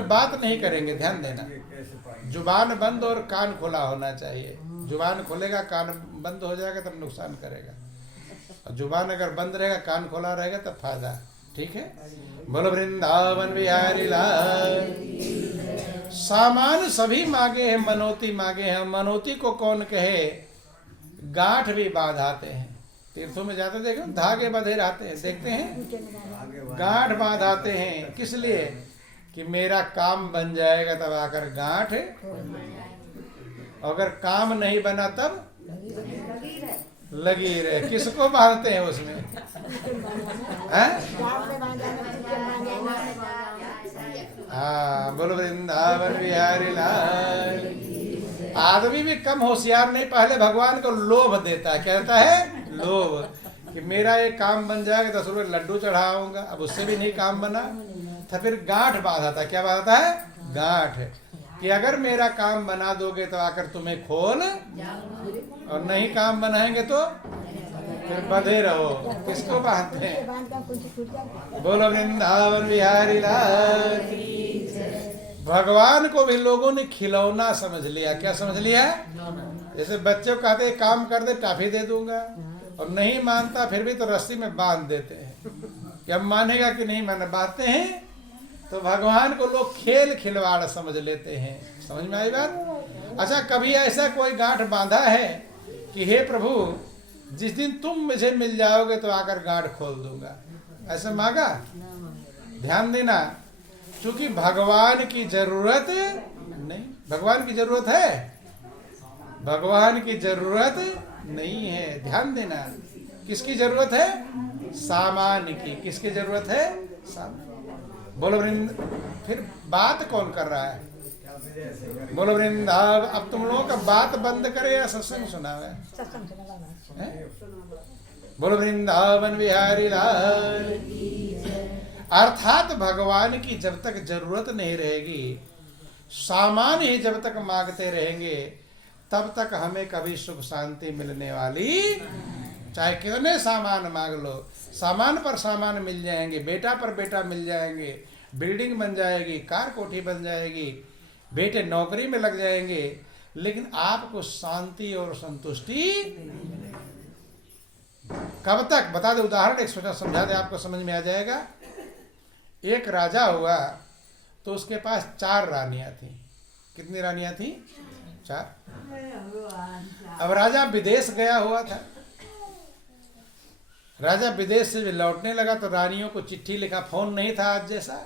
बात नहीं करेंगे, ध्यान देना। जुबान बंद और कान खुला होना चाहिए। जुबान खुलेगा कान बंद हो जाएगा तब नुकसान करेगा, और जुबान अगर बंद रहेगा कान खुला रहेगा तब फायदा। ठीक है, बोलो वृंदावन बिहारी लाल। सामान सभी मांगे हैं, मनोती मांगे हैं। मनोती को कौन कहे? गांठ भी बांधाते हैं। तीर्थों में जाते देखो धागे बंधे रहते हैं, देखते हैं गांठ बांधाते हैं। किस लिए? कि मेरा काम बन जाएगा तब आकर गांठ, अगर काम नहीं बना तब लगी रहे। किसको बांधते हैं उसमें? हाँ, बोलो वृंदावन बिहारी लाल। आदमी भी कम होशियार नहीं, पहले भगवान को लोभ देता है। क्या देता है? लोभ, कि मेरा ये काम बन जाएगा, 10 रुपये लड्डू चढ़ाऊंगा। अब उससे भी नहीं काम बना तो फिर गांठ बांधा था। क्या बांधा है? गांठ, कि अगर मेरा काम बना दोगे तो आकर तुम्हें खोल, और नहीं काम बनाएंगे तो फिर बंधे रहो। किसको बांधते हैं? बोलो वृंदावन बिहारी लाल। भगवान को भी लोगों ने खिलौना समझ लिया। क्या समझ लिया? जैसे बच्चों कहते हैं काम कर दे टॉफी दे दूंगा, और नहीं मानता फिर भी तो रस्सी में बांध देते हैं कि अब मानेगा कि नहीं माने, बांधते हैं। तो भगवान को लोग खेल खिलवाड़ समझ लेते हैं। समझ में आई बात? अच्छा, कभी ऐसा कोई गांठ बांधा है कि हे प्रभु जिस दिन तुम मुझे मिल जाओगे तो आकर गांठ खोल दूंगा? ऐसा मांगा? ध्यान देना, क्योंकि भगवान की जरूरत नहीं। भगवान की जरूरत है? भगवान की जरूरत नहीं है। ध्यान देना, किसकी जरूरत है? सामान्य की। किसकी जरूरत है? सामान्य। बोलो फिर बात कौन कर रहा है? बोलो वृंदावन। अब तुम लोगों का बात बंद करे या सत्संग सुना है? बोलो वृंदावन बिहारी लाल। अर्थात भगवान की जब तक जरूरत नहीं रहेगी, सामान ही जब तक मांगते रहेंगे, तब तक हमें कभी सुख शांति मिलने वाली। चाहे क्यों ने सामान मांग लो, सामान पर सामान मिल जाएंगे, बेटा पर बेटा मिल जाएंगे, बिल्डिंग बन जाएगी, कार कोठी बन जाएगी, बेटे नौकरी में लग जाएंगे, लेकिन आपको शांति और संतुष्टि कब तक? बता दे, उदाहरण एक सोचा समझा दे, आपको समझ में आ जाएगा। एक राजा हुआ तो उसके पास 4 रानियां थी। कितनी रानियां थी? 4। अब राजा विदेश गया हुआ था। राजा विदेश से लौटने लगा तो रानियों को चिट्ठी लिखा। फोन नहीं था आज जैसा,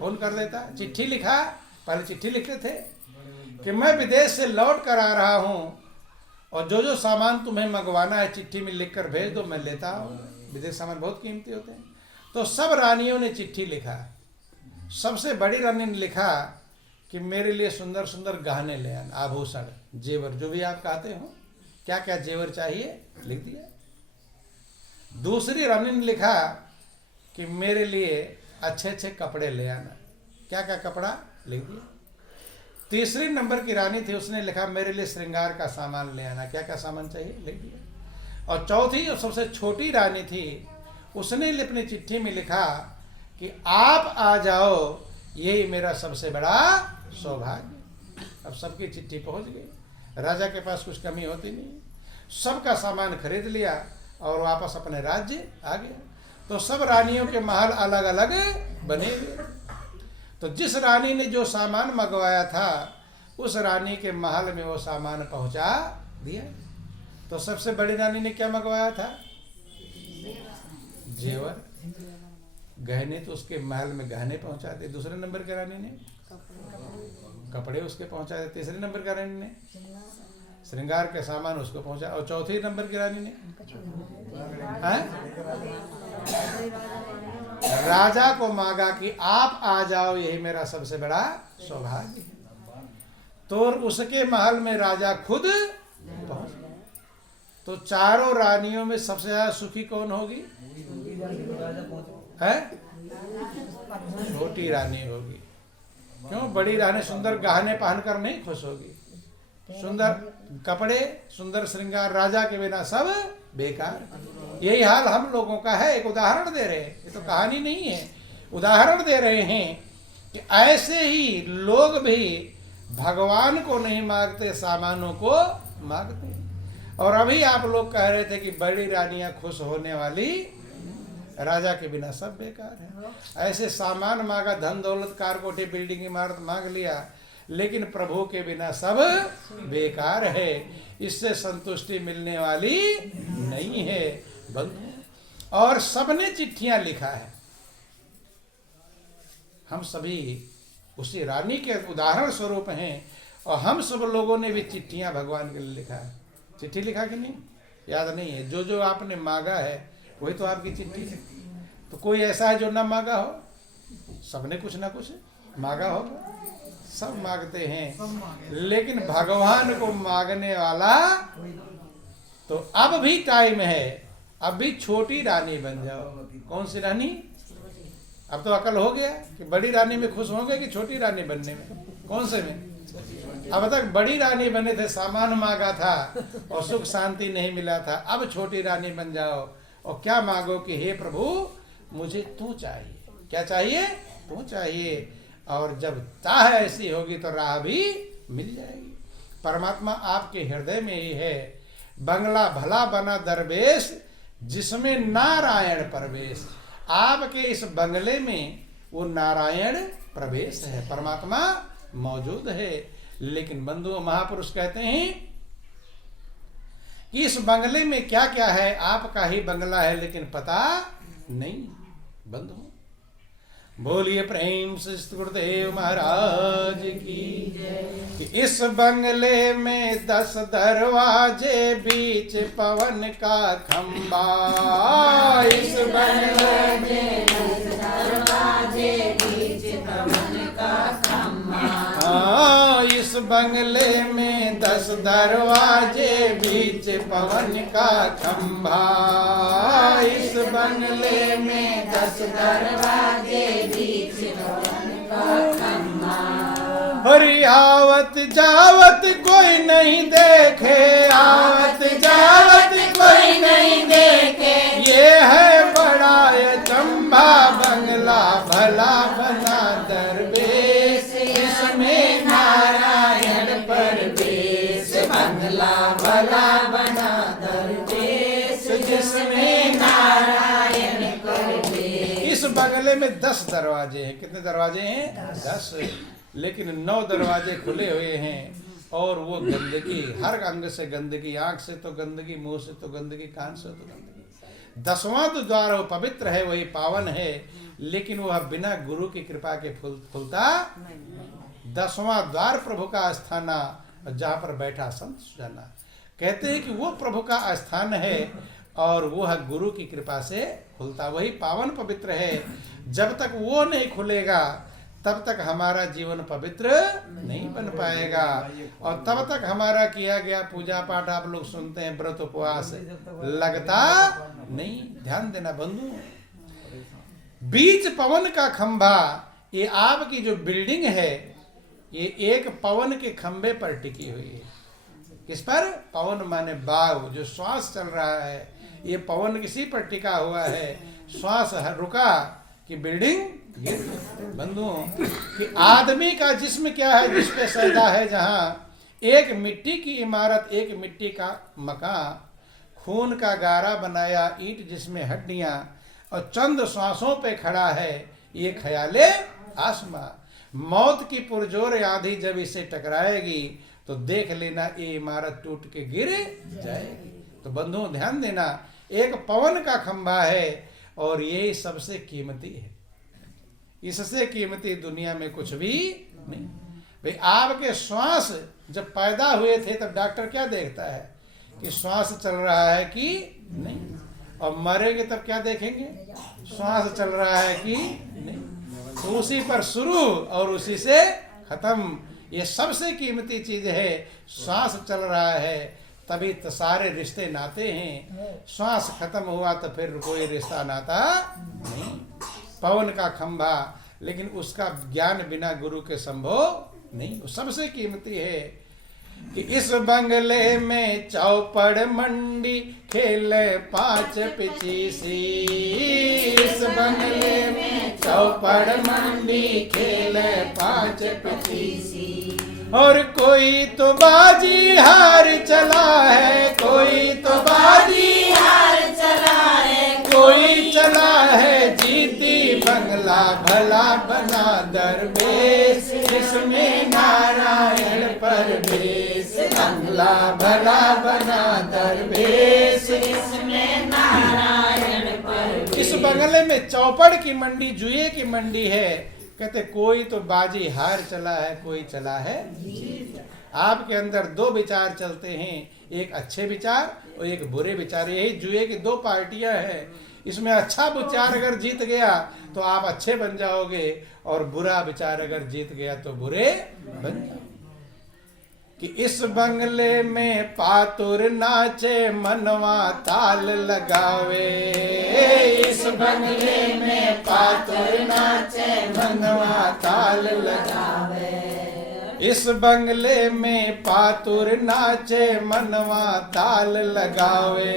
फोन कर देता। चिट्ठी लिखा, पहले चिट्ठी लिखते थे कि मैं विदेश से लौट कर आ रहा हूँ, और जो जो सामान तुम्हें मंगवाना है चिट्ठी में लिख कर भेज दो, मैं लेता हूँ। विदेश सामान बहुत कीमती होते हैं। तो सब रानियों ने चिट्ठी लिखा। सबसे बड़ी रानी ने लिखा कि मेरे लिए सुंदर सुंदर गहने ले आना, आभूषण, जेवर, जो भी आप कहते हो, क्या क्या जेवर चाहिए लिख दिया। दूसरी रानी ने लिखा कि मेरे लिए अच्छे अच्छे कपड़े ले आना, क्या क्या कपड़ा लिख दिया। तीसरी नंबर की रानी थी, उसने लिखा मेरे लिए श्रृंगार का सामान ले आना, क्या क्या सामान चाहिए लिख दिया। और चौथी और सबसे छोटी रानी थी, उसने अपनी चिट्ठी में लिखा कि आप आ जाओ, यही मेरा सबसे बड़ा सौभाग्य। अब सबकी चिट्ठी पहुंच गई। राजा के पास कुछ कमी होती नहीं, सबका सामान खरीद लिया और वापस अपने राज्य आ गया। तो सब रानियों के महल अलग अलग बने हुए। तो जिस रानी ने जो सामान मंगवाया था, उस रानी के महल में वो सामान पहुंचा दिया। तो सबसे बड़ी रानी ने क्या मंगवाया था? जेवर, गहने, तो उसके महल में गहने पहुंचा दिए। दूसरे नंबर की रानी ने कपड़े उसके पहुंचा दिए। तीसरे नंबर की रानी ने श्रृंगार के सामान उसको पहुंचा। और चौथी नंबर की रानी ने राजा को मांगा कि आप आ जाओ, यही मेरा सबसे बड़ा सौभाग्य। तो उसके महल में राजा खुद पहुंच गया। तो चारों रानियों में सबसे ज्यादा सुखी कौन होगी? है? छोटी रानी होगी। क्यों? बड़ी रानी सुंदर गहने पहनकर नहीं खुश होगी। सुंदर कपड़े, सुंदर श्रृंगार, राजा के बिना सब बेकार। यही हाल हम लोगों का है। एक उदाहरण दे रहे हैं, ये तो कहानी नहीं है, उदाहरण दे रहे हैं कि ऐसे ही लोग भी भगवान को नहीं मांगते, सामानों को मांगते। और अभी आप लोग कह रहे थे कि बड़ी रानियां खुश होने वाली, राजा के बिना सब बेकार है। ऐसे सामान मांगा, धन दौलत कार कोठी बिल्डिंग इमारत मांग लिया, लेकिन प्रभु के बिना सब बेकार है। इससे संतुष्टि मिलने वाली नहीं है बंधु। और सबने चिट्ठियां लिखा है, हम सभी उसी रानी के उदाहरण स्वरूप हैं। और हम सब लोगों ने भी चिट्ठियां भगवान के लिए लिखा है। चिट्ठी लिखा कि नहीं, याद नहीं है? जो जो आपने मांगा है वही तो आपकी चिट्ठी है। तो कोई ऐसा है जो ना मांगा हो? सबने कुछ ना कुछ मांगा होगा, सब मांगते हैं। लेकिन भगवान को मांगने वाला तो अब भी टाइम है, अब भी छोटी रानी बन जाओ। कौन सी रानी? अब तो अकल हो गया कि बड़ी रानी में खुश होंगे कि छोटी रानी बनने में? कौन से में? अब तक बड़ी रानी बने थे, सामान मांगा था और सुख शांति नहीं मिला था। अब छोटी रानी बन जाओ और क्या मांगो कि हे प्रभु मुझे तू चाहिए। क्या चाहिए? तू चाहिए। और जब चाह ऐसी होगी तो राह भी मिल जाएगी। परमात्मा आपके हृदय में ही है। बंगला भला बना दरवेश, जिसमें नारायण प्रवेश। आपके इस बंगले में वो नारायण प्रवेश है, परमात्मा मौजूद है। लेकिन बंधु महापुरुष कहते हैं कि इस बंगले में क्या क्या है, आपका ही बंगला है लेकिन पता नहीं बंधु। बोलिए प्रेम से गुरुदेव महाराज की कि इस बंगले में 10 दरवाजे, बीच पवन का खंबा। इस बंगले में 10 दरवाजे, बीच पवन का खंबा। इस बंगले में 10 दरवाजे, बीच पवन का खंबा। इस बंगले में 10 दरवाजे, बीच पवन का खंबा। हरि आवत जावत कोई नहीं देखे, आवत जावत कोई नहीं देखे। ये है बड़ा अचंभा, बंगला भला बना दरवेश, इसमें नारायण परवेश। बंगला भला बना दरवेश, जिसमें नारायण परवेश। इस बंगले में 10 दरवाजे हैं। कितने दरवाजे हैं? 10। लेकिन 9 दरवाजे खुले हुए हैं और वो गंदगी, हर अंग से गंदगी, आंख से तो गंदगी, मुंह से तो गंदगी, कान से तो गंदगी। 10वां तो द्वार वो पवित्र है, वही पावन है, लेकिन वह बिना गुरु की कृपा के खुलता। 10वां द्वार प्रभु का आस्थाना, जहाँ पर बैठा संत सुजाना। कहते हैं कि वो प्रभु का आस्थान है और वह गुरु की कृपा से खुलता, वही पावन पवित्र है। जब तक वो नहीं खुलेगा तब तक हमारा जीवन पवित्र नहीं बन पाएगा। और तब तक हमारा किया गया पूजा पाठ, आप लोग सुनते हैं, व्रत उपवास लगता नहीं। ध्यान देना बंधु। बीच पवन का खंभा, ये आपकी जो बिल्डिंग है ये एक पवन के खंभे पर टिकी हुई है। किस पर? पवन माने वायु, जो श्वास चल रहा है ये पवन किसी पर टिका हुआ है। श्वास रुका कि बिल्डिंग गिर। बंधुओं कि आदमी का जिस्म क्या है, जिस पे सजदा है, जहाँ एक मिट्टी की इमारत, एक मिट्टी का मकान, खून का गारा बनाया ईंट जिसमें हड्डियां, और चंद श्वासों पे खड़ा है ये ख्याले आसमां। मौत की पुरजोर आंधी जब इसे टकराएगी तो देख लेना ये इमारत टूट के गिर जाएगी। तो बंधुओं ध्यान देना, एक पवन का खंभा है और ये सबसे कीमती है। इससे कीमती दुनिया में कुछ भी नहीं। भाई आपके श्वास जब पैदा हुए थे तब डॉक्टर क्या देखता है कि श्वास चल रहा है कि नहीं, और मरेंगे तब क्या देखेंगे? श्वास चल रहा है कि नहीं। तो उसी पर शुरू और उसी से खत्म। ये सबसे कीमती चीज है। श्वास चल रहा है तभी तो सारे रिश्ते नाते हैं। श्वास खत्म हुआ तो फिर कोई रिश्ता नाता नहीं। पवन का खंभा, लेकिन उसका ज्ञान बिना गुरु के संभव नहीं। वो सबसे कीमती है। कि इस बंगले में चौपड़ मंडी खेले 5 पिचीसी। इस बंगले में चौपड़ मंडी खेले 5 पिचीसी। और कोई तो बाजी हार चला है, कोई तो बाजी हार चला है, कोई चला है जीती बंगला भला बना दरवेश। इसमें नारायण परवेश, बंगला भला बना दरवेश। इसमें नारायण परवेश। इस बंगले में चौपड़ की मंडी, जुए की मंडी है। कहते कोई तो बाजी हार चला है, कोई चला है जीत। आपके अंदर 2 विचार चलते हैं, एक अच्छे विचार और एक बुरे विचार। यही जुए की 2 पार्टियां हैं। इसमें अच्छा विचार अगर जीत गया तो आप अच्छे बन जाओगे, और बुरा विचार अगर जीत गया तो बुरे बन जाओगे। कि इस बंगले में पातुर नाचे मनवा ताल लगावे। इस बंगले में पातुर नाचे मनवा ताल लगावे। इस बंगले में पातुर नाचे मनवा ताल लगावे।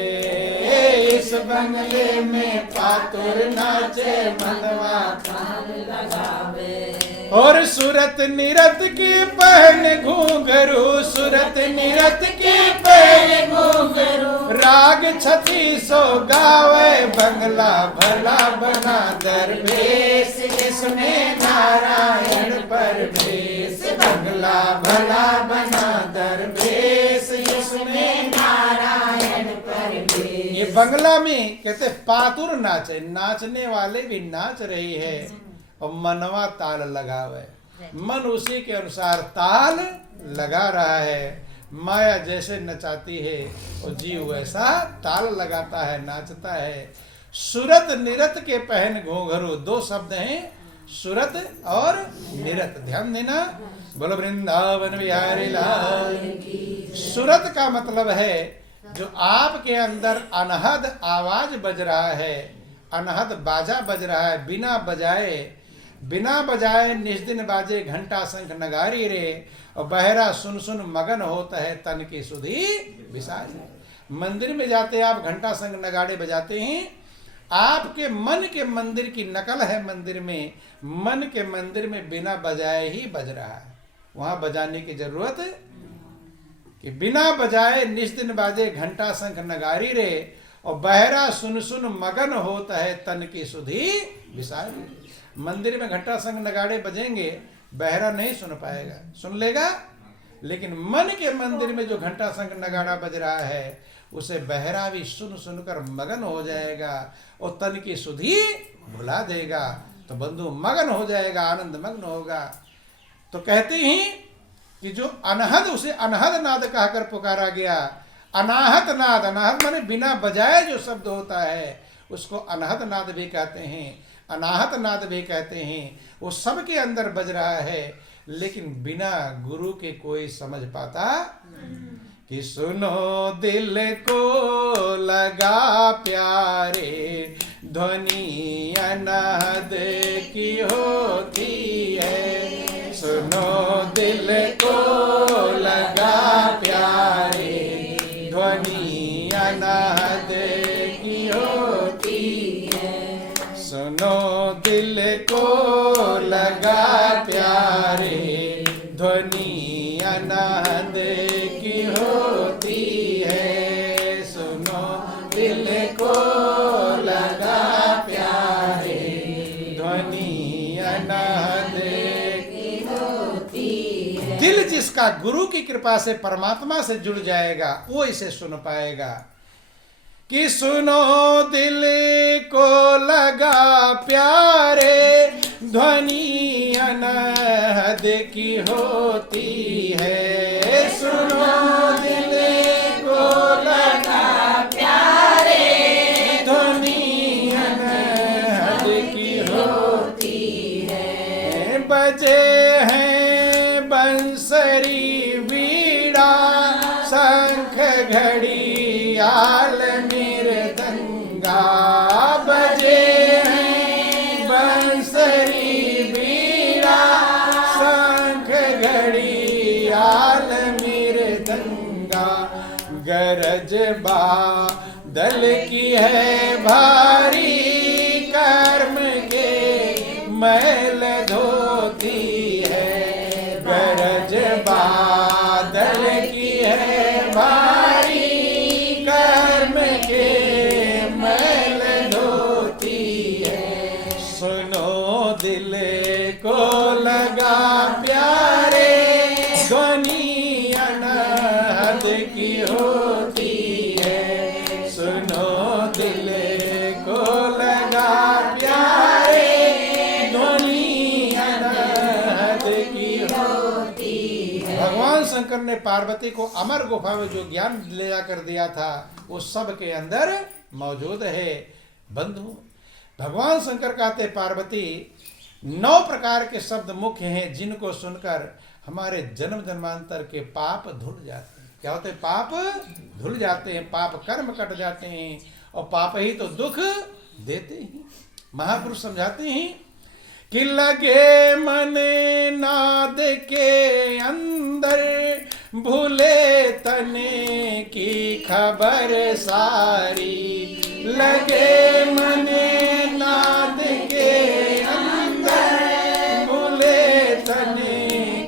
इस बंगले में पातुर नाचे मनवा ताल लगावे। और सूरत निरत की पहन घूंघरू, सूरत निरत की पहन घूंघरू, राग 3600 गावे बंगला भला बना दरवेश। इसमें नारायण परवेश, बंगला भला बना दरवेश। इसमें नारायण परवेश। ये बंगला में कहते पातुर नाचे, नाचने वाले भी नाच रही है और मनवा ताल लगावे। मन उसी के अनुसार ताल लगा रहा है। माया जैसे नचाती है और जीव वैसा ताल लगाता है, नाचता है। सुरत निरत के पहन घूंघरू, 2 शब्द हैं, सुरत और निरत। ध्यान देना। बोलो वृंदावन बिहारी लाल की। सुरत का मतलब है जो आपके अंदर अनहद आवाज बज रहा है, अनहद बाजा बज रहा है, बिना बजाए निस्दिन बाजे घंटा शंख नगारी रे। और बहरा सुन सुन मगन होता है तन की सुधी विसाज। मंदिर में जाते आप घंटा शंख नगाड़े बजाते हैं, आपके मन के मंदिर की नकल है। मंदिर में, मन के मंदिर में बिना बजाए ही बज रहा है। वहां बजाने की जरूरत कि बिना बजाए निस्दिन बाजे घंटा शंख नगारी रे। और बहरा सुन सुन मगन होता है तन की सुधी विसाज। मंदिर में घंटा शंख नगाड़े बजेंगे, बहरा नहीं सुन पाएगा, सुन लेगा, लेकिन मन के मंदिर में जो घंटा शंख नगाड़ा बज रहा है उसे बहरा भी सुन सुनकर मगन हो जाएगा और तन की सुधी भुला देगा। तो बंधु मगन हो जाएगा, आनंद मग्न होगा। तो कहते हैं कि जो अनहद, उसे अनहद नाद कहकर पुकारा गया। अनाहत नाद, अनाहत माने बिना बजाए जो शब्द होता है उसको अनहद नाद भी कहते हैं, अनाहत नाद भी कहते हैं। वो सबके अंदर बज रहा है, लेकिन बिना गुरु के कोई समझ पाता कि सुनो दिल को लगा प्यारे, ध्वनि अनहद की होती है। सुनो दिल को लगा प्यारे, ध्वनि अनहद की होती है। सुनो दिल को लगा प्यारे, ध्वनि अनहद की होती है। सुनो दिल को लगा प्यारे, ध्वनि अनहद की होती है। दिल जिसका गुरु की कृपा से परमात्मा से जुड़ जाएगा वो इसे सुन पाएगा। कि सुनो दिल को लगा प्यारे, ध्वनि अनहद की होती है। सुनो दिल को लगा प्यारे, ध्वनि अनहद की होती है। बजे हैं बंसरी वीणा शंख घड़ियाल मृदंगा। बजे हैं बंसरी वीणा शंख घड़ियाल मृदंगा। गरज बादल की है भारी, कर्म के मैल धोती है। गरज बादल की है भारी, कर्म के मैल धोती है। सुनो दिल को लगा प्यारे, ध्वनि अनहद की होती है। सुनो दिल को लगा प्यारे, ध्वनि अनहद की होती है। भगवान शंकर ने पार्वती को अमर गुफा में जो ज्ञान ले जाकर दिया था वो सब के अंदर मौजूद है। बंधु, भगवान शंकर कहते पार्वती 9 प्रकार के शब्द मुख्य हैं जिनको सुनकर हमारे जन्म जन्मांतर के पाप धुल जाते हैं। क्या होते हैं? पाप धुल जाते हैं, पाप कर्म कट जाते हैं, और पाप ही तो दुख देते हैं। महापुरुष समझाते हैं कि लगे मन नाद के अंदर, भूले तने की खबर सारी। लगे मन नाद के अंदर, भूले तने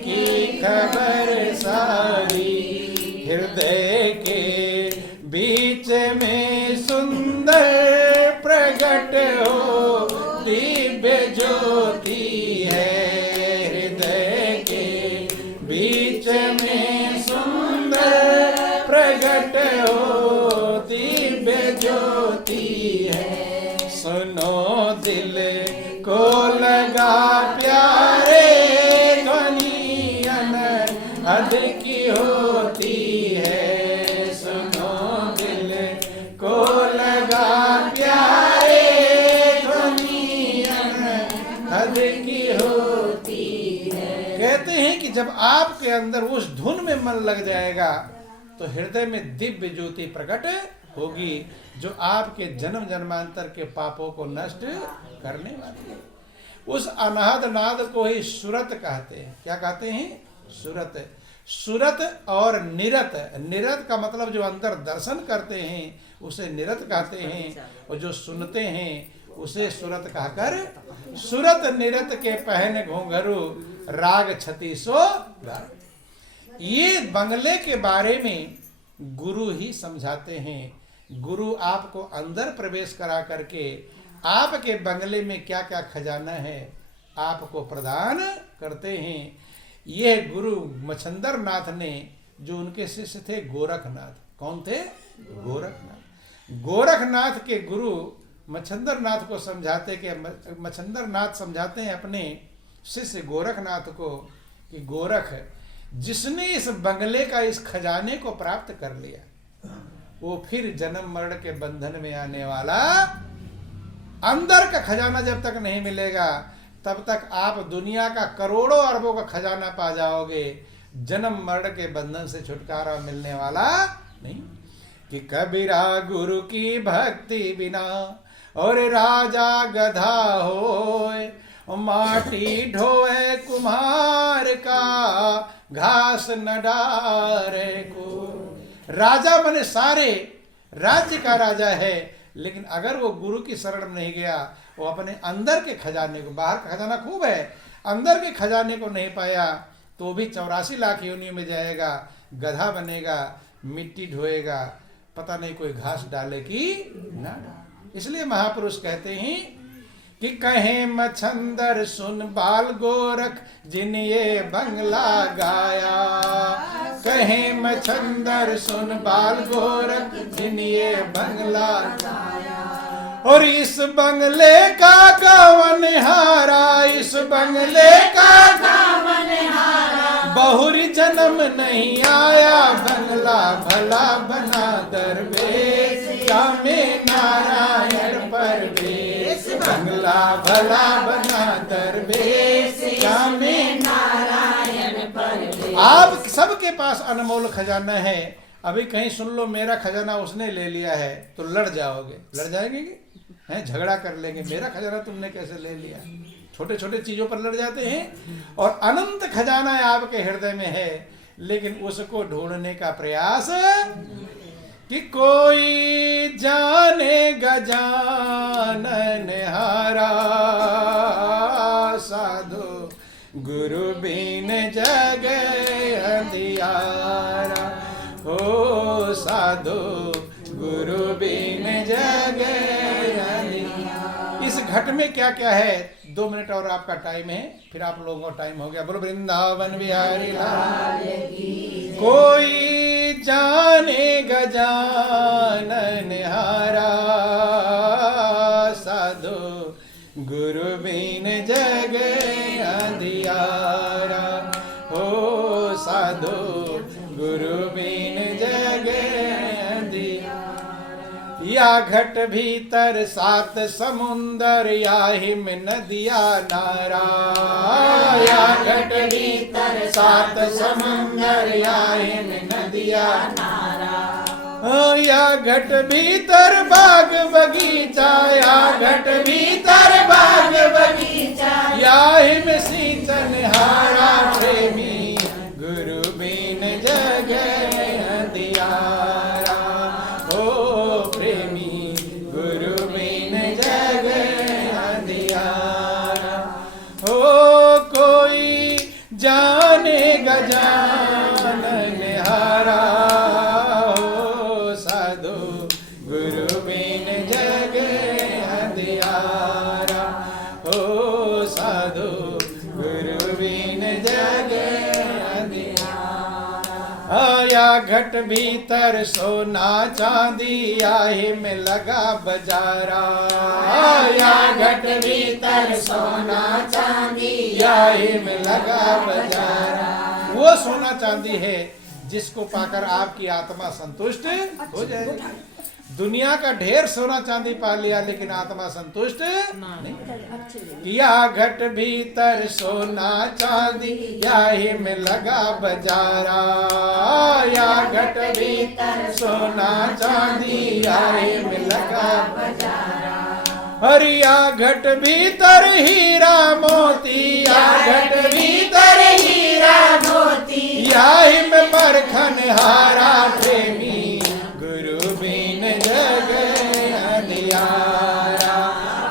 की खबर सारी। हृदय के बीच में सुंदर प्रकट हो दिव्य ज्योति है। हृदय के बीच में सुंदर प्रकट हो दिव्य ज्योति है। सुनो दिल को लगा प्यारे, ध्वनि अनहद की होती है। सुनो दिल को लगा प्यारे, ध्वनि अनहद की होती है। कहते हैं कि जब आपके अंदर उस धुन में मन लग जाएगा तो हृदय में दिव्य ज्योति प्रकट होगी, जो आपके जन्म जन्मांतर के पापों को नष्ट करने वाली है। उस अनाहद नाद को ही सुरत कहते हैं। क्या कहते हैं? सुरत। सुरत और निरत। निरत का मतलब जो अंदर दर्शन करते हैं उसे निरत कहते हैं, और जो सुनते हैं उसे सुरत कहकर। सुरत निरत के पहने घुंघरू, राग 3600 गार। ये बंगले के बारे में गुरु ही समझाते हैं। गुरु आपको अंदर प्रवेश करा करके आपके बंगले में क्या क्या खजाना है आपको प्रदान करते हैं। ये गुरु मच्छंदर नाथ ने, जो उनके शिष्य थे गोरखनाथ। कौन थे? गोरखनाथ। गोरखनाथ के गुरु मच्छंदर नाथ को समझाते कि मच्छंदर नाथ समझाते हैं अपने शिष्य गोरखनाथ को कि गोरख, जिसने इस बंगले का इस खजाने को प्राप्त कर लिया वो फिर जन्म मरण के बंधन में आने वाला। अंदर का खजाना जब तक नहीं मिलेगा तब तक आप दुनिया का करोड़ों अरबों का खजाना पा जाओगे, जन्म मरण के बंधन से छुटकारा मिलने वाला नहीं। कि कबीरा गुरु की भक्ति बिना और राजा गधा होए, माटी ढोए कुम्हार का घास न डारे को। राजा बने सारे राज्य का राजा है, लेकिन अगर वो गुरु की शरण में नहीं गया, वो अपने अंदर के खजाने को, बाहर का खजाना खूब है, अंदर के खजाने को नहीं पाया तो भी 84 लाख योनियों में जाएगा, गधा बनेगा, मिट्टी ढोएगा, पता नहीं कोई घास डाले कि ना डाले। इसलिए महापुरुष कहते हैं कि कहे मच्छंदर सुन बाल गोरख जिन ये बंगला गाया। कहे मच्छंदर सुन बाल गोरख जिन ये बंगला गाया। और इस बंगले का गवनहारा, इस बंगले का गवनहारा, बहुरी जन्म नहीं आया, बंगला भला बना दरवेश, क्या में नारायण परवेश। बंगला भला बना दरवेश, क्या में नारायण परवेश। आप सबके पास अनमोल खजाना है। अभी कहीं सुन लो मेरा खजाना उसने ले लिया है तो लड़ जाओगे, लड़ जाएंगे कि हैं, झगड़ा कर लेंगे, मेरा खजाना तुमने कैसे ले लिया। छोटे छोटे चीजों पर लड़ जाते हैं। और अनंत खजाना आपके हृदय में है, लेकिन उसको ढूंढने का प्रयास कि कोई जाने गजानन हारा, साधु गुरु बिन जग अंधियारा। हो साधु गुरु बिन जग अंधियारा। इस घट में क्या क्या है? 2 मिनट और आपका टाइम है, फिर आप लोगों का टाइम हो गया। बोलो वृंदावन बिहारी लाल की। कोई जाने गजानन हारा, साधु गुरु बिन जग अंधियारा। हो साधु गुरु बिन जग अंधियारा। या घट भीतर 7 समुंदर, या हिम नदिया नारा। या घट भीतर 7 समुंदर, या हिम नदिया नारा। या घट भीतर बाग बगीचा, या घट भीतर बाग बगीचा। या हिम सिंचन हारा, प्रेमी गुरु बिन जग अंधियारा। हो प्रेमी गुरु बिन जग अंधियारा। हो कोई जाने गजानन हारा, हो साधु गुरु बिन जग अंधियारा। हो साधु गुरु बिन जग अंधियारा। या घट भीतर सोना चांदी, या हिम लगा बजारा। या घट भीतर सोना चांदी, या हिम लगा बजारा। वो सोना चांदी है जिसको पाकर आपकी आत्मा संतुष्ट हो जाएगी। दुनिया का ढेर सोना चांदी पा लिया, लेकिन आत्मा संतुष्ट नहीं। या घट भीतर सोना चांदी, या हिम लगा बजारा। या घट भीतर सोना चांदी, या हिम लगा बजारा। हरिया घट भीतर हीरा मोती, या घट भीतर हीरा मोती। या हिम मरखन हारा, प्रेमी गुरु बिन जग अंधियारा।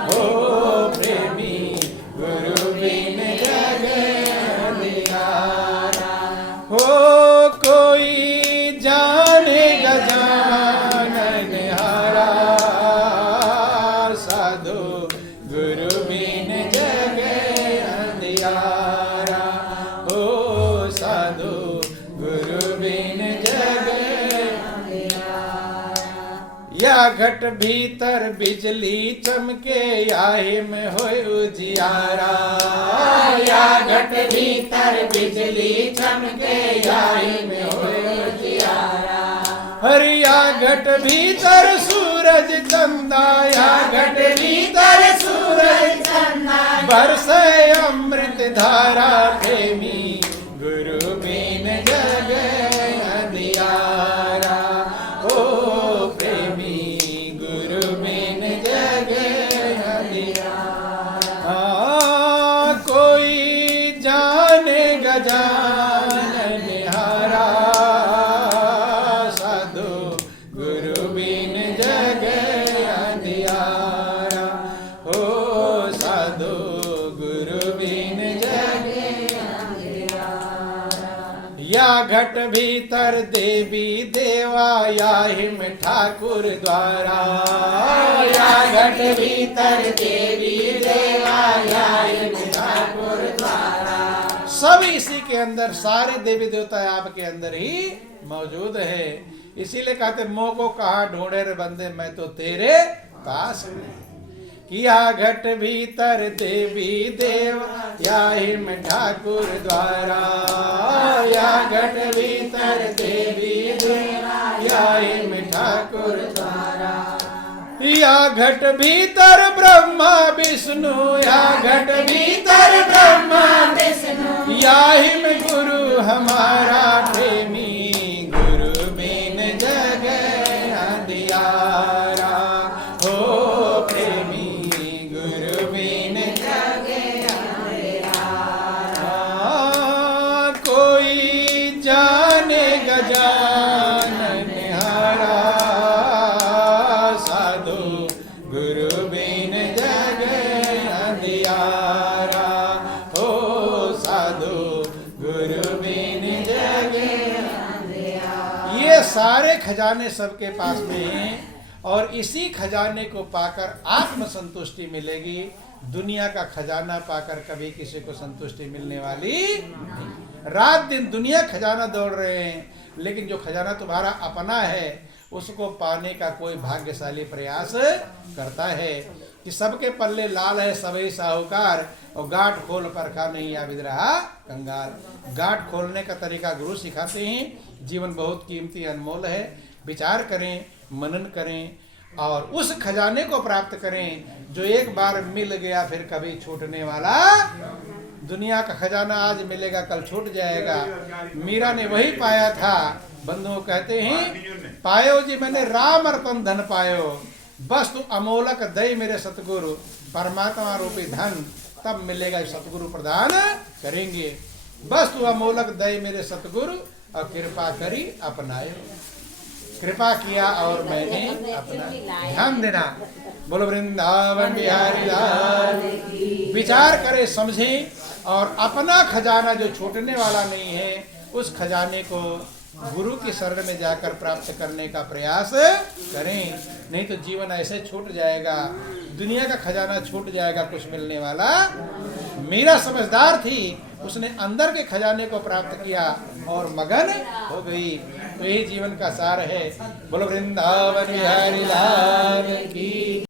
हो प्रेमी गुरु बिन जग अंधियारा। हो कोई जाने गजानन हारा, साधु गुरु बिन जग अंधियारा। हो साधु गुरु बिन जग अंधियारा। या घट भीतर बिजली चमके, या हिम होय उजियारा। या घट भीतर बिजली चमके, या हिम होय उजियारा। हरिया घट भीतर सूरज चंदा, या घट भीतर सूरज चंदा। बरसे अमृत धारा, प्रेमी गुरु बिन जग अंधियारा। ओ प्रेमी गुरु बिन जग अंधियारा। कोई जाने गजानन हारा, साधु गुरु बिन जग अंधियारा। हो साधु गुरु बिन जग अंधियारा। या घट भीतर देवी देवा, या हिम ठाकुर द्वारा। या घट भीतर देवी देवा, या हिम ठाकुर द्वारा। सब इसी के अंदर, सारे देवी देवता आपके अंदर ही मौजूद है। इसीलिए कहते मोह को कहा ढूंढे रे बंदे, मैं तो तेरे पास हूँ। किया घट भीतर देवी देव, या हिम ठाकुर द्वारा। या घट भीतर देवी देवा, या हिम ठाकुर द्वारा। या घट भीतर ब्रह्मा विष्णु, या घट भीतर ब्रह्मा विष्णु। या हिम गुरु हमारा, प्रेमी गुरु बिन जग अंधियारा। हो प्रेमी गुरु बिन जग अंधियारा। कोई जाने गजानन हारा, सारे खजाने सबके पास में हैं और इसी खजाने को पाकर आत्म संतुष्टि मिलेगी। दुनिया का खजाना पाकर कभी किसी को संतुष्टि मिलने वाली नहीं। रात दिन दुनिया खजाना दौड़ रहे हैं, लेकिन जो खजाना तुम्हारा अपना है उसको पाने का कोई भाग्यशाली प्रयास करता है कि सबके पल्ले लाल है सबई साहूकार और गांठ खोल परखा नहीं आविद रहा कंगाल। गांठ खोलने का तरीका गुरु सिखाते हैं। जीवन बहुत कीमती अनमोल है। विचार करें, मनन करें और उस खजाने को प्राप्त करें जो एक बार मिल गया फिर कभी छूटने वाला। दुनिया का खजाना आज मिलेगा कल छूट जाएगा। मीरा ने वही पाया था। बंधुओं कहते हैं पायो जी मैंने राम रतन धन पायो, बस तू अमोलक दई मेरे सतगुरु, परमात्मा रूपी धन तब मिलेगा सतगुरु प्रदान करेंगे। बस तू अमोलक दई मेरे सतगुरु और कृपा करी अपनाए। कृपा किया और मैंने अपना। ध्यान देना। बोलो वृंदावन बिहारी लाल। विचार करे, समझे और अपना खजाना जो छूटने वाला नहीं है उस खजाने को गुरु की शरण में जाकर प्राप्त करने का प्रयास करें। नहीं तो जीवन ऐसे छूट जाएगा, दुनिया का खजाना छूट जाएगा, कुछ मिलने वाला। मीरा समझदार थी, उसने अंदर के खजाने को प्राप्त किया और मगन हो गई। तो यही जीवन का सार है। बोलो वृंदावन बिहारी लाल की।